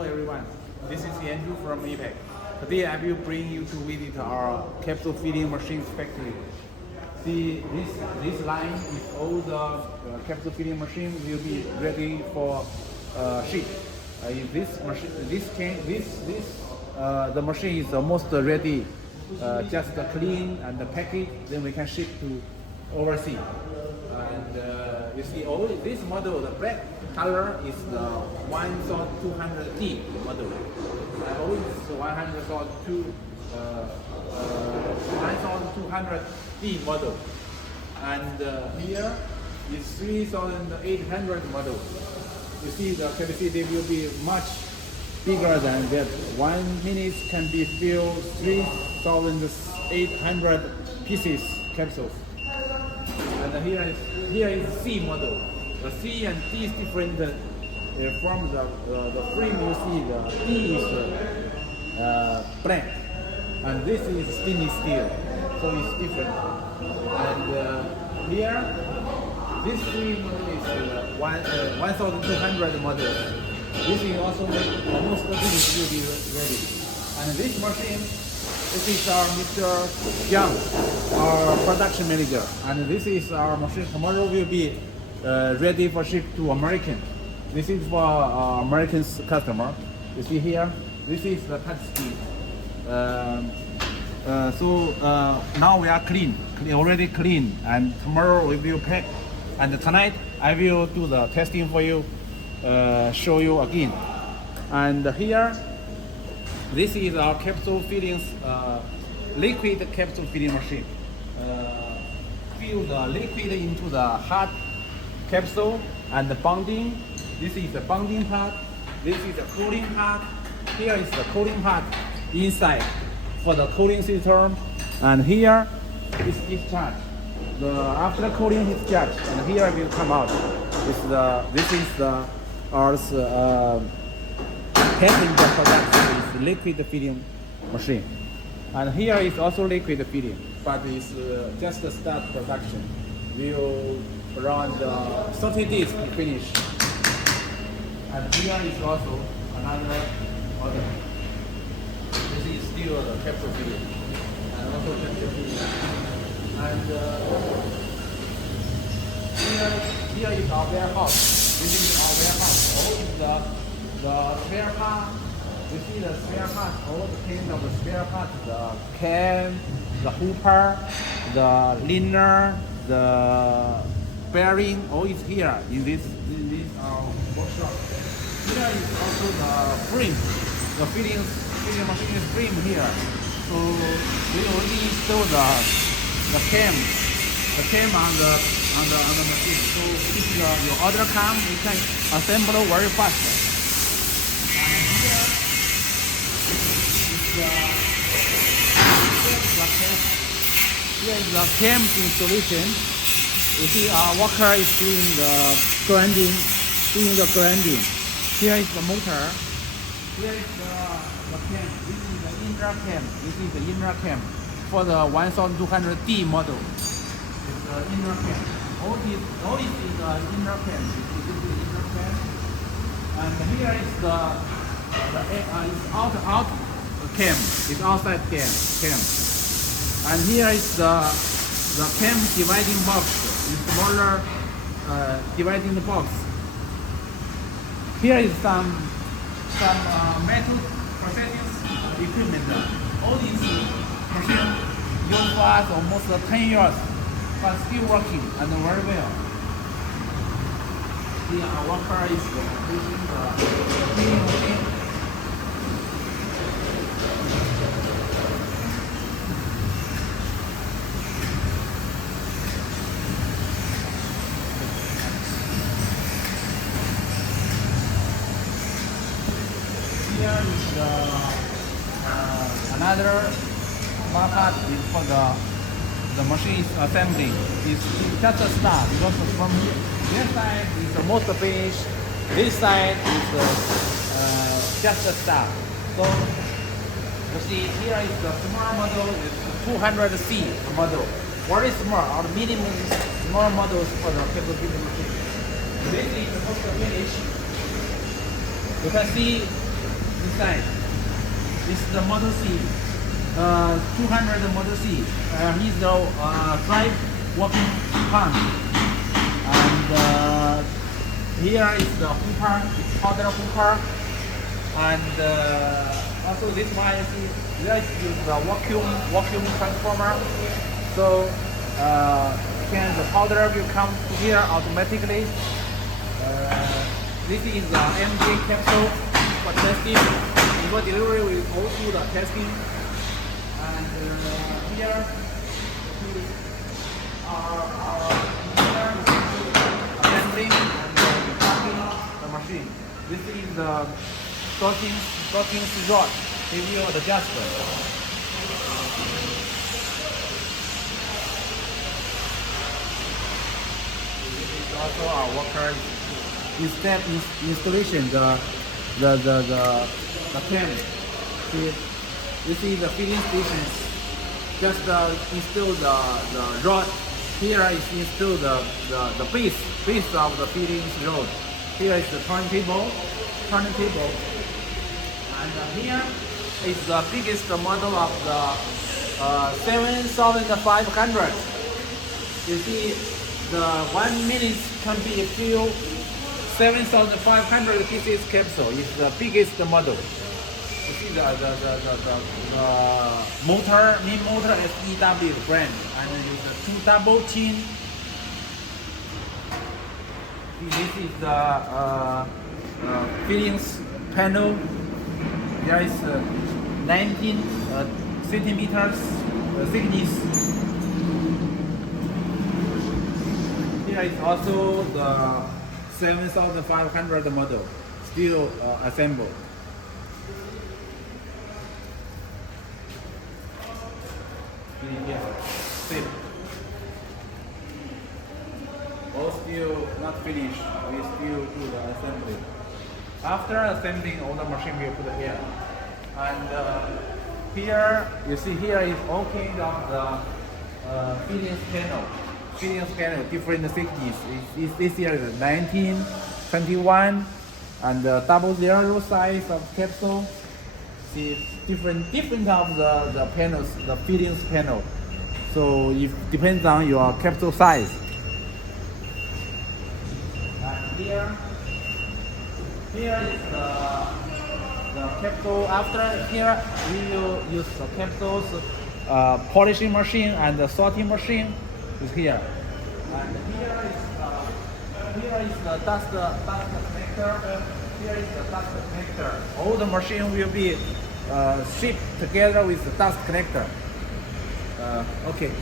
Hello everyone, this is Andrew from Aipak. Today I will bring you to visit our capsule filling machines factory. See, this line with all the capsule filling machine will be ready for ship. The machine is almost ready. Just clean and pack it, then we can ship to overseas. And you see, all this model, the black color is the 1200D model. All is 1200D model. And here is 3800 model. You see, the capacity will be much bigger than that. 1 minute can be filled 3800 pieces capsules. And here is C model. The C and D is different from the frame. You see the D is black, and this is stainless steel, so it's different. And here, this frame is 1200 model. This is also almost finished, will be ready. And this machine, this is our Mr. Young, our production manager, and this is our machine. Tomorrow will be ready for ship to American. This is for American customer. You see here, this is the touch speed. Now we are already clean, and tomorrow we will pack. And tonight I will do the testing for you, show you again. And here, this is our capsule fillings, liquid capsule filling machine. Fill the liquid into the hot capsule and the bonding. This is the bonding part. This is the cooling part. Here is the cooling part inside for the cooling system. And here is discharge. After cooling is discharged, and here it will come out. This is our passenger product is liquid filling machine. And here is also liquid filling, but it's just the start production. We'll around 30 days to finish. And here is also another order. This is still the capsule filling, and also capsule filling. And here is our warehouse. This is our warehouse. All is the spare part. You see the spare part, all the kinds of the spare parts, the can, the hooper, the liner, the bearing, all is here in this workshop. Here is also the frame, the filling machine is frame here. So we already install the cam on the machine. So if your order comes, you can assemble very fast. Here is the cam installation. You see our worker is doing the grinding. Here is the motor. Here is the cam. This is the inner cam. This is the inner cam for the 1200D model. It's the inner cam. All this is the inner cam. This is the inner cam. And here is the out cam. It's outside cam. And here is the cam dividing box. It's smaller dividing the box. Here is some metal processing equipment. All these machines used for us almost 10 years, but still working and very well. Here our worker is using the filling machine. Here is another part is for the machine assembly. It's just a start, because from this side is the most finished. This side is just a start. So you see, here is the small model, is 200C model. Very small, or minimum small models for the capsule machine. This is supposed to finish. You can see inside. This is the Model C, 200 Model C. He's the drive working pump. And here is the hooper, it's powder hooper. And also this one is the vacuum transformer. So the powder will come here automatically. This is the MJ capsule for testing. Before delivery, we go through the testing. And here are assembling and packing the machine. This is the sorting rod. Give you the adjustment. This is also our worker installation. The can. See, this is the filling stations. Just install the rod. Here is install the base of the filling rod. Here is the turntable. And here is the biggest model of the 7,500. You see, the 1 minute can be filled 7,500 pieces capsule. It's the biggest model. You see the motor, main motor SEW brand, and it's a 2 double tin. This is the fillings panel. There is 19 centimeters thickness. Here is also the 7,500 model, still assembled. Yes, all still not finished. We still do the assembly. After assembling, all the machine will put here. And here, you see here is all kind of the fillings panel. Fillings panel, different thickness. This here is 19, 21, and double zero size of capsule. See different of the panels, the fillings panel. So it depends on your capsule size. And here is the capsule. After here, we will use the capsules, polishing machine and the sorting machine is here. And here is the dust connector. Here is the dust connector. All the machine will be shipped together with the dust connector. Okay.